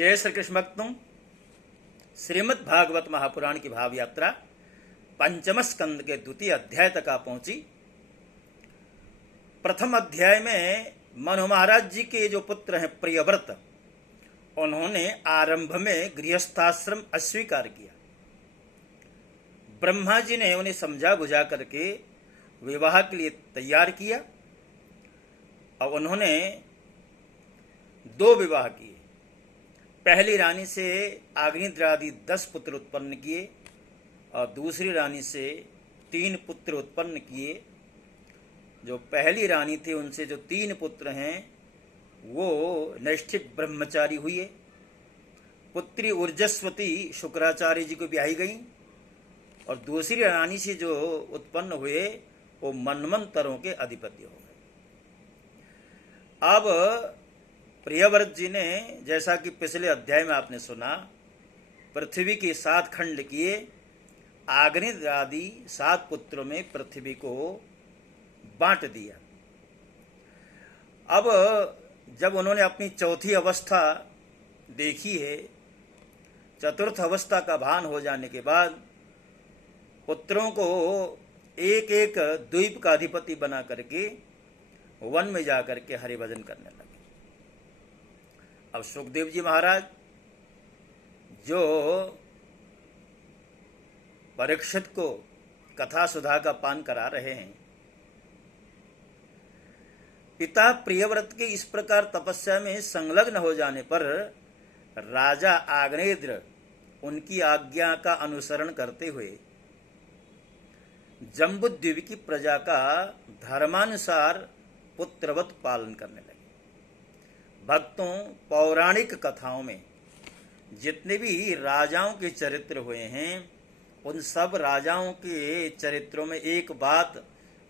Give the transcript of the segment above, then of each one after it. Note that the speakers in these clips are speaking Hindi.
जय श्री कृष्ण भक्तों, श्रीमद् भागवत महापुराण की भाव यात्रा पंचम स्कंद के द्वितीय अध्याय तक आ पहुंची। प्रथम अध्याय में मनु महाराज जी के जो पुत्र हैं प्रियव्रत, उन्होंने आरंभ में गृहस्थाश्रम अस्वीकार किया। ब्रह्मा जी ने उन्हें समझा बुझा करके विवाह के लिए तैयार किया और उन्होंने 2 विवाह किए। पहली रानी से आग्निद्र आदि 10 पुत्र उत्पन्न किए और दूसरी रानी से 3 पुत्र उत्पन्न किए। जो पहली रानी थी उनसे जो 3 पुत्र हैं वो नैष्ठिक ब्रह्मचारी हुए। पुत्री ऊर्जस्वती शुक्राचार्य जी को ब्याही गई और दूसरी रानी से जो उत्पन्न हुए वो मनमंतरों के अधिपति हो गए। अब प्रियव्रत जी ने, जैसा कि पिछले अध्याय में आपने सुना, पृथ्वी के 7 खंड किए। आग्निद्र आदि 7 पुत्रों में पृथ्वी को बांट दिया। अब जब उन्होंने अपनी चौथी अवस्था देखी है, चतुर्थ अवस्था का भान हो जाने के बाद पुत्रों को एक एक द्वीप का अधिपति बना करके वन में जाकर के हरिभजन करने लगे। अब सुखदेव जी महाराज जो परीक्षित को कथा सुधा का पान करा रहे हैं, पिता प्रियव्रत के इस प्रकार तपस्या में संलग्न हो जाने पर राजा आग्नेयद्र उनकी आज्ञा का अनुसरण करते हुए जम्बुद्वीप की प्रजा का धर्मानुसार पुत्रवत पालन करने लगे। भक्तों, पौराणिक कथाओं में जितने भी राजाओं के चरित्र हुए हैं, उन सब राजाओं के चरित्रों में एक बात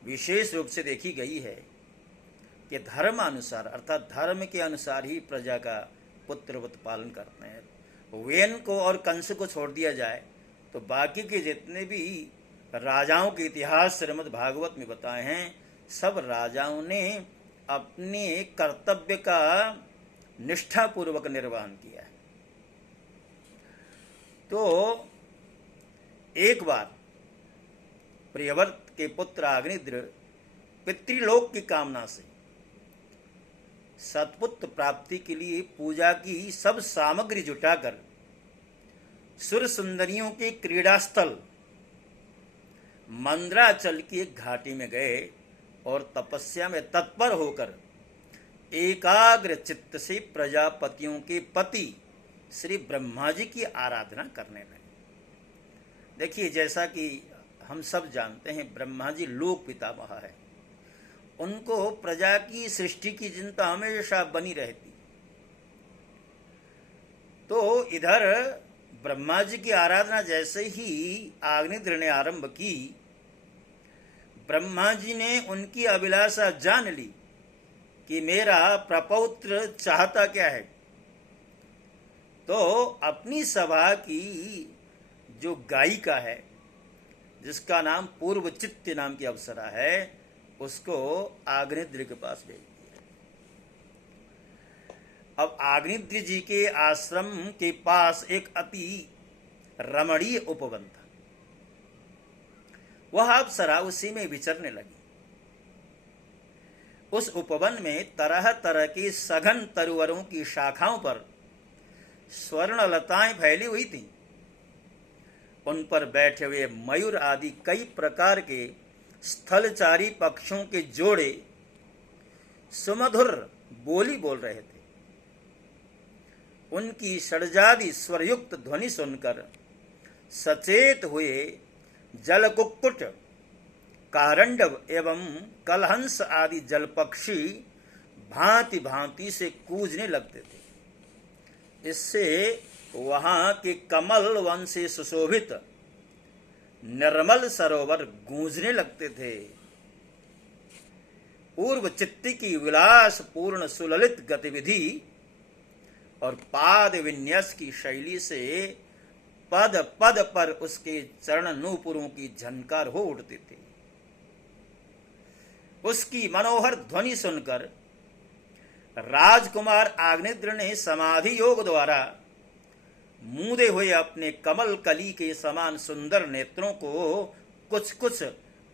विशेष रूप से देखी गई है कि धर्मानुसार अर्थात धर्म के अनुसार ही प्रजा का पुत्रवत पालन करते हैं। वेन को और कंस को छोड़ दिया जाए तो बाकी के जितने भी राजाओं के इतिहास श्रीमद् भागवत में बताए हैं, सब राजाओं ने अपने कर्तव्य का निष्ठापूर्वक निर्वहन किया है। तो एक बार प्रियव्रत के पुत्र आग्निद्र पितृलोक की कामना से सत्पुत्र प्राप्ति के लिए पूजा की सब सामग्री जुटाकर सुर सुंदरियों के क्रीड़ास्थल मंद्राचल की एक घाटी में गए और तपस्या में तत्पर होकर एकाग्र चित्त से प्रजापतियों के पति श्री ब्रह्मा जी की आराधना करने लगे। देखिए, जैसा कि हम सब जानते हैं, ब्रह्मा जी लोक पितामह है। उनको प्रजा की सृष्टि की चिंता हमेशा बनी रहती। तो इधर ब्रह्मा जी की आराधना जैसे ही आग्नेयद्र ने आरंभ की, ब्रह्मा जी ने उनकी अभिलाषा जान ली कि मेरा प्रपौत्र चाहता क्या है। तो अपनी सभा की जो गायिका है, जिसका नाम पूर्वचित्त नाम की अप्सरा है, उसको आग्नेयद्र के पास भेज दिया। अब आग्नेयद्र जी के आश्रम के पास एक अति रमणीय उपवन था। वह अप्सरा उसी में विचरने लगी। उस उपवन में तरह तरह की सघन तरुवरों की शाखाओं पर स्वर्ण लताएं फैली हुई थीं। उन पर बैठे हुए मयूर आदि कई प्रकार के स्थलचारी पक्षियों के जोड़े सुमधुर बोली बोल रहे थे। उनकी षड्जादि स्वरयुक्त ध्वनि सुनकर सचेत हुए जलकुक्कुट, कारंडव एवं कलहंस आदि जल पक्षी भांति भांति से कूजने लगते थे। इससे वहां के कमल वन से सुशोभित निर्मल सरोवर गूंजने लगते थे। पूर्व चित्ती की विलास पूर्ण सुललित गतिविधि और पाद विन्यास की शैली से पद पद पर उसके चरण नूपुरों की झनकार हो उठती थी। उसकी मनोहर ध्वनि सुनकर राजकुमार आग्नेत्र ने समाधि योग द्वारा मूंदे हुए अपने कमल कली के समान सुंदर नेत्रों को कुछ कुछ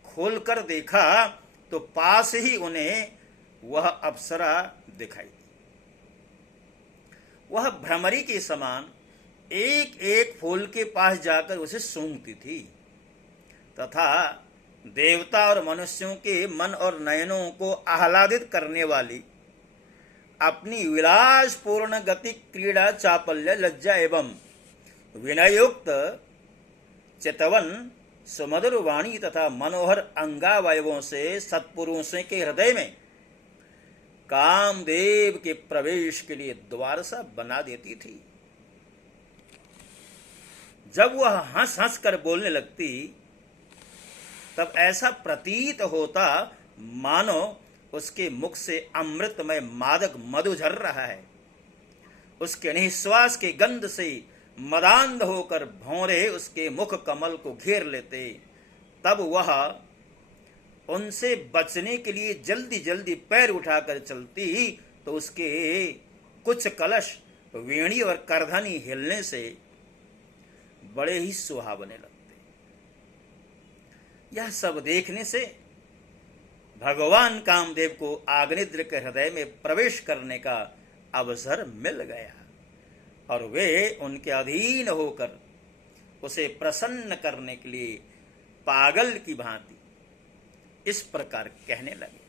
खोलकर देखा तो पास ही उन्हें वह अप्सरा दिखाई दी। वह भ्रमरी के समान एक एक फूल के पास जाकर उसे सूंघती थी तथा देवता और मनुष्यों के मन और नयनों को आह्लादित करने वाली अपनी विलासपूर्ण गति, क्रीड़ा, चापल्य, लज्जा एवं विनयुक्त चितवन, सुमधुर वाणी तथा मनोहर अंगावयवों से सत्पुरुषों के हृदय में कामदेव के प्रवेश के लिए द्वार सा बना देती थी। जब वह हंस हंस कर बोलने लगती तब ऐसा प्रतीत होता मानो उसके मुख से अमृतमय मादक मधु झर रहा है। उसके निश्वास के गंध से मदांध होकर भौरे उसके मुख कमल को घेर लेते। तब वह उनसे बचने के लिए जल्दी जल्दी पैर उठाकर चलती तो उसके कुछ कलश, वेणी और करधनी हिलने से बड़े ही सुहावने लगते। यह सब देखने से भगवान कामदेव को आग्नेत्र के हृदय में प्रवेश करने का अवसर मिल गया और वे उनके अधीन होकर उसे प्रसन्न करने के लिए पागल की भांति इस प्रकार कहने लगे।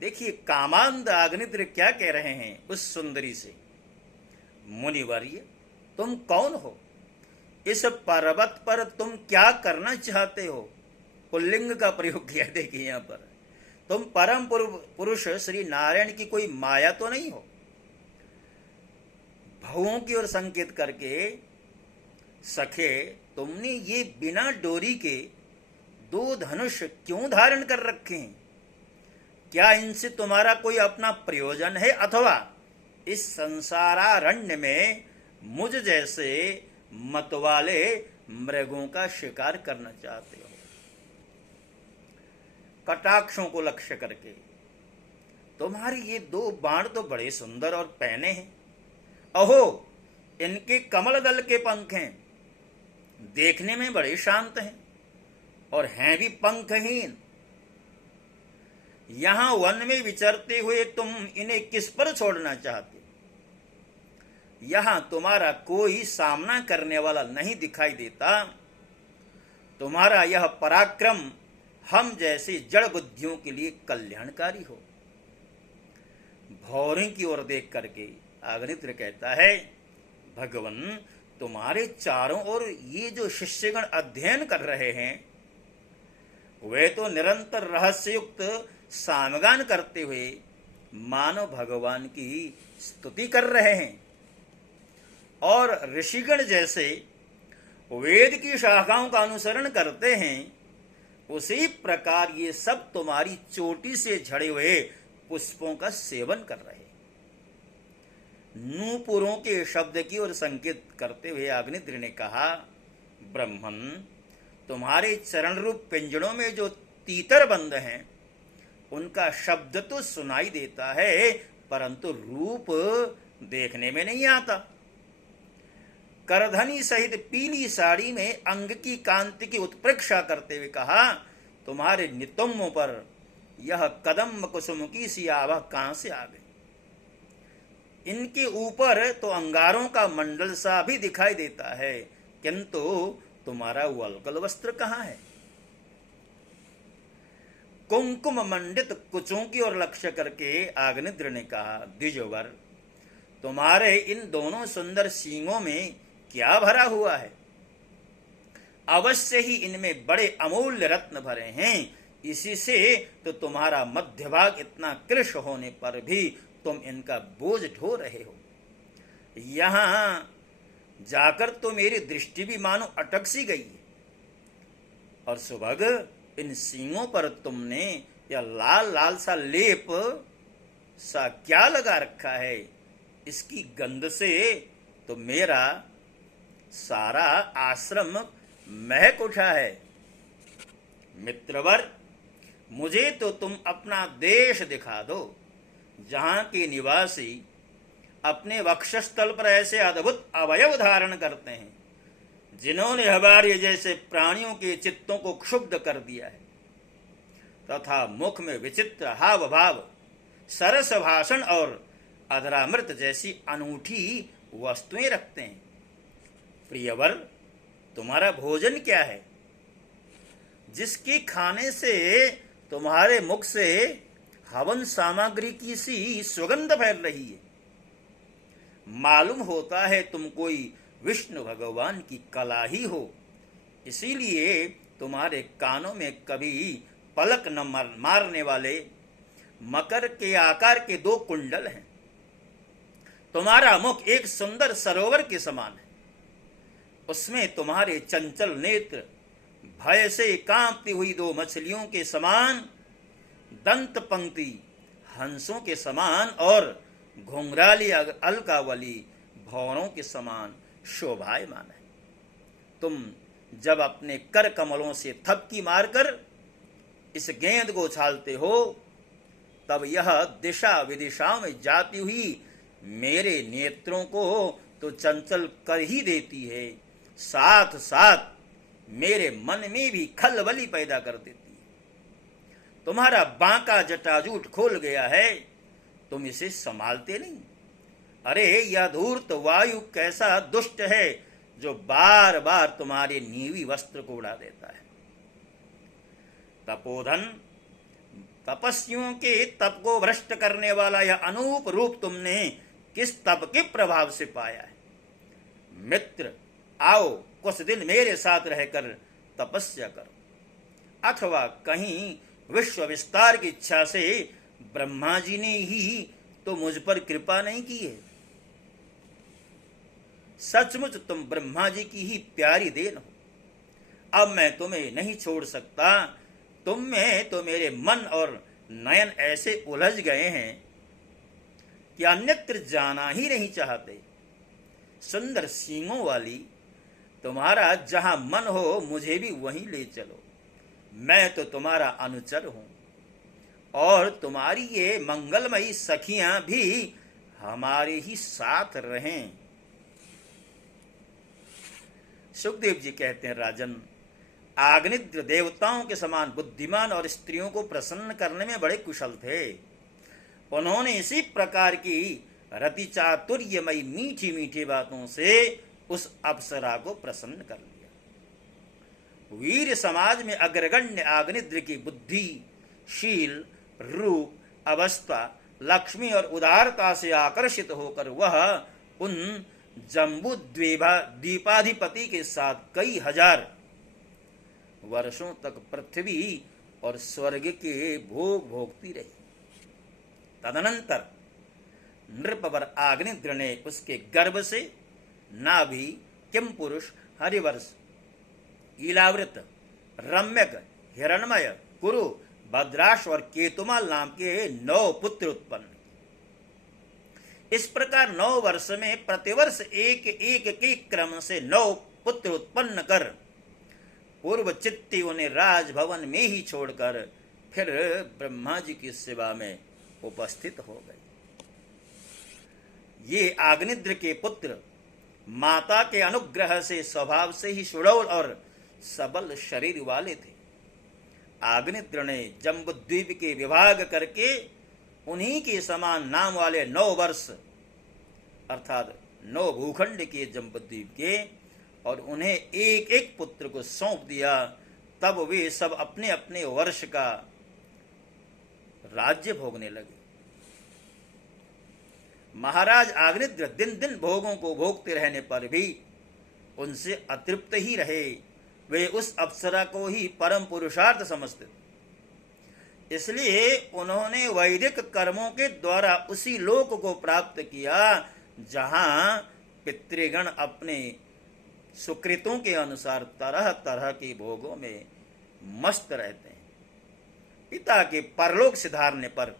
देखिए कामांध आग्नेत्र क्या कह रहे हैं उस सुंदरी से, मुनिवर्य तुम कौन हो? इस पर्वत पर तुम क्या करना चाहते हो? पुल्लिंग का प्रयोग किया देखिए यहाँ पर। तुम परम पुरुष श्री नारायण की कोई माया तो नहीं हो? भवों की ओर संकेत करके, सखे तुमने ये बिना डोरी के दो धनुष क्यों धारण कर रखे हैं? क्या इनसे तुम्हारा कोई अपना प्रयोजन है अथवा इस संसारारण्य में मुझ जैसे मतवाले मृगों का शिकार करना चाहते हो? कटाक्षों को लक्ष्य करके, तुम्हारे ये दो बाण तो बड़े सुंदर और पैने हैं। अहो इनके कमल दल के पंख हैं, देखने में बड़े शांत हैं और हैं भी पंखहीन। यहां वन में विचरते हुए तुम इन्हें किस पर छोड़ना चाहते? यहां तुम्हारा कोई सामना करने वाला नहीं दिखाई देता। तुम्हारा यह पराक्रम हम जैसे जड़ बुद्धियों के लिए कल्याणकारी हो। भौरों की ओर देख करके आग्नेत्र कहता है, भगवन तुम्हारे चारों ओर ये जो शिष्यगण अध्ययन कर रहे हैं वे तो निरंतर रहस्ययुक्त सामगान करते हुए मानव भगवान की स्तुति कर रहे हैं और ऋषिगण जैसे वेद की शाखाओं का अनुसरण करते हैं। उसी प्रकार ये सब तुम्हारी चोटी से झड़े हुए पुष्पों का सेवन कर रहे हैं। नूपुरों के शब्द की ओर संकेत करते हुए आग्नेत्र ने कहा, ब्रह्मन तुम्हारे चरण रूप पिंजड़ों में जो तीतर बंद हैं उनका शब्द तो सुनाई देता है परंतु रूप देखने में नहीं आता। करधनी सहित पीली साड़ी में अंग की कांति की उत्प्रेक्षा करते हुए कहा, तुम्हारे नितंबों पर यह कदम कुसुम की सी आभा कहां से आ गई? इनके ऊपर तो अंगारों का मंडल सा भी दिखाई देता है किंतु तुम्हारा वल्कल वस्त्र कहां है? कुंकुम मंडित कुचों की ओर लक्ष्य करके आग्नेत्र ने कहा, द्विजवर तुम्हारे इन दोनों सुंदर सींगों में क्या भरा हुआ है? अवश्य ही इनमें बड़े अमूल्य रत्न भरे हैं, इसी से तो तुम्हारा मध्य भाग इतना कृश होने पर भी तुम इनका बोझ ढो रहे हो। यहां जाकर तो मेरी दृष्टि भी मानो अटक सी गई है। और सुभग इन सींगों पर तुमने यह लाल लाल सा लेप सा क्या लगा रखा है? इसकी गंध से तो मेरा सारा आश्रम महक उठा है। मित्रवर मुझे तो तुम अपना देश दिखा दो, जहां के निवासी अपने वक्षस्थल पर ऐसे अद्भुत अवयव धारण करते हैं जिन्होंने हमारे जैसे प्राणियों के चित्तों को क्षुब्ध कर दिया है, तथा मुख में विचित्र हाव भाव, सरस भाषण और अधरामृत जैसी अनूठी वस्तुएं रखते हैं। प्रियवर, तुम्हारा भोजन क्या है, जिसके खाने से तुम्हारे मुख से हवन सामग्री की सी सुगंध फैल रही है? मालूम होता है तुम कोई विष्णु भगवान की कला ही हो, इसीलिए तुम्हारे कानों में कभी पलक न मारने वाले मकर के आकार के 2 कुंडल हैं। तुम्हारा मुख एक सुंदर सरोवर के समान है, उसमें तुम्हारे चंचल नेत्र भय से कांपती हुई 2 मछलियों के समान, दंत पंक्ति हंसों के समान और घुंघराली अलकावली भौरों के समान शोभायमान है। तुम जब अपने कर कमलों से थपकी मारकर इस गेंद को उछालते हो, तब यह दिशा विदिशाओं में जाती हुई मेरे नेत्रों को तो चंचल कर ही देती है, साथ साथ मेरे मन में भी खलबली पैदा कर देती है। तुम्हारा बांका जटाजूट खोल गया है, तुम इसे संभालते नहीं। अरे यह धूर्त वायु कैसा दुष्ट है जो बार बार तुम्हारे नीवी वस्त्र को उड़ा देता है। तपोधन, तपस्वियों के तप को भ्रष्ट करने वाला यह अनूप रूप तुमने किस तप के प्रभाव से पाया है? मित्र, आओ कुछ दिन मेरे साथ रहकर तपस्या करो, अथवा कहीं विश्व विस्तार की इच्छा से ब्रह्मा जी ने ही तो मुझ पर कृपा नहीं की है। सचमुच तुम ब्रह्मा जी की ही प्यारी देन हो। अब मैं तुम्हें नहीं छोड़ सकता। तुम में तो मेरे मन और नयन ऐसे उलझ गए हैं कि अन्यत्र जाना ही नहीं चाहते। सुंदर सींगों वाली, तुम्हारा जहां मन हो मुझे भी वहीं ले चलो। मैं तो तुम्हारा अनुचर हूं और तुम्हारी ये मंगलमयी सखियां भी हमारे ही साथ रहें। सुखदेव जी कहते हैं, राजन, आग्निद्र देवताओं के समान बुद्धिमान और स्त्रियों को प्रसन्न करने में बड़े कुशल थे। उन्होंने इसी प्रकार की रति चातुर्यमयी मीठी मीठी बातों से उस अप्सरा को प्रसन्न कर लिया। वीर समाज में अग्रगण्य आग्निद्र की बुद्धि, शील, रूप, अवस्था, लक्ष्मी और उदारता से आकर्षित होकर वह उन जम्बू द्वीपाधिपति के साथ कई हजार वर्षों तक पृथ्वी और स्वर्ग के भोग भोगती रही। तदनंतर नृपवर आग्निद्र ने उसके गर्भ से नाभि, किमपुरुष, हरिवर्ष, ईलावृत, रम्यक, हिरण्मय, कुरु, भद्राश और केतुमाल नाम के 9 पुत्र उत्पन्न। इस प्रकार 9 वर्ष में प्रतिवर्ष एक एक के क्रम से 9 पुत्र उत्पन्न कर पूर्व चित्ती उन्हें राजभवन में ही छोड़कर फिर ब्रह्मा जी की सेवा में उपस्थित हो गए। ये आग्निद्र के पुत्र माता के अनुग्रह से स्वभाव से ही सुडौल और सबल शरीर वाले थे। आग्निद्र ने जम्बुद्वीप के विभाग करके उन्हीं के समान नाम वाले 9 वर्ष अर्थात 9 भूखंड के जम्बुद्वीप के और उन्हें एक एक पुत्र को सौंप दिया। तब वे सब अपने अपने वर्ष का राज्य भोगने लगे। महाराज आग्निद्र दिन दिन भोगों को भोगते रहने पर भी उनसे अतृप्त ही रहे। वे उस अप्सरा को ही परम पुरुषार्थ समझते थे। इसलिए उन्होंने वैदिक कर्मों के द्वारा उसी लोक को प्राप्त किया जहां पितृगण अपने सुकृतों के अनुसार तरह तरह के भोगों में मस्त रहते हैं। पिता के परलोक सिधारने पर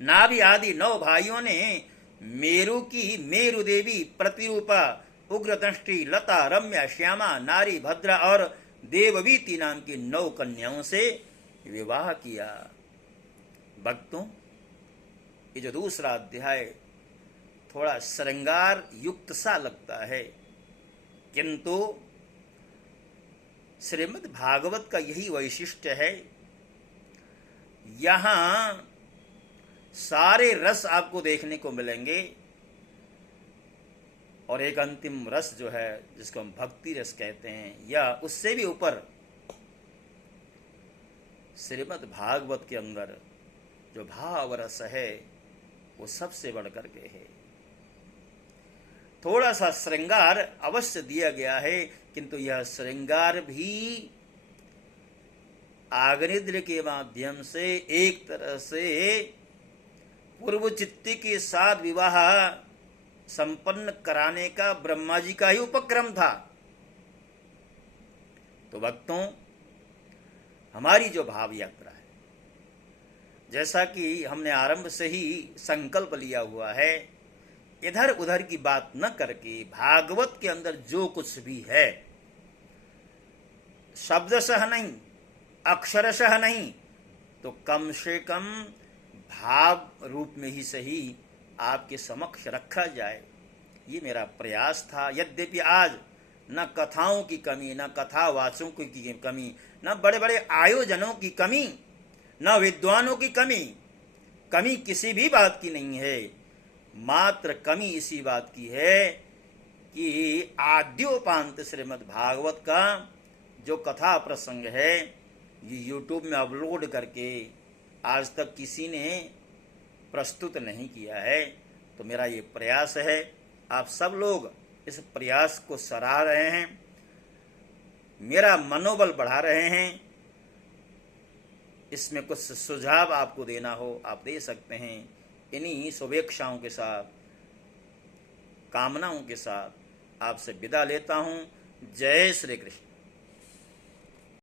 नाभि आदि 9 भाइयों ने मेरु की मेरु देवी, प्रतिरूपा, उग्रदृष्टि, लता, रम्या, श्यामा, नारी, भद्रा और देववीति नाम की 9 कन्याओं से विवाह किया। भक्तों, ये जो दूसरा अध्याय थोड़ा श्रृंगार युक्त सा लगता है, किंतु श्रीमद् भागवत का यही वैशिष्ट्य है। यहाँ सारे रस आपको देखने को मिलेंगे, और एक अंतिम रस जो है जिसको हम भक्ति रस कहते हैं, या उससे भी ऊपर श्रीमद् भागवत के अंदर जो भाव रस है वो सबसे बढ़कर के है। थोड़ा सा श्रृंगार अवश्य दिया गया है, किंतु यह श्रृंगार भी आग्नेय के माध्यम से एक तरह से पूर्व चित्ती के साथ विवाह संपन्न कराने का ब्रह्मा जी का ही उपक्रम था। तो भक्तों, हमारी जो भाव यात्रा है, जैसा कि हमने आरंभ से ही संकल्प लिया हुआ है, इधर उधर की बात न करके भागवत के अंदर जो कुछ भी है, शब्दशः नहीं, अक्षरशः नहीं, तो कम से कम भाव रूप में ही सही आपके समक्ष रखा जाए, ये मेरा प्रयास था। यद्यपि आज न कथाओं की कमी, न कथावाचकों की कमी, न बड़े बड़े आयोजनों की कमी, न विद्वानों की कमी किसी भी बात की नहीं है। मात्र कमी इसी बात की है कि आद्योपांत श्रीमद् भागवत का जो कथा प्रसंग है, ये यूट्यूब में अपलोड करके आज तक किसी ने प्रस्तुत नहीं किया है। तो मेरा ये प्रयास है, आप सब लोग इस प्रयास को सराह रहे हैं, मेरा मनोबल बढ़ा रहे हैं। इसमें कुछ सुझाव आपको देना हो आप दे सकते हैं। इन्हीं शुभेच्छाओं के साथ, कामनाओं के साथ आपसे विदा लेता हूँ। जय श्री कृष्ण।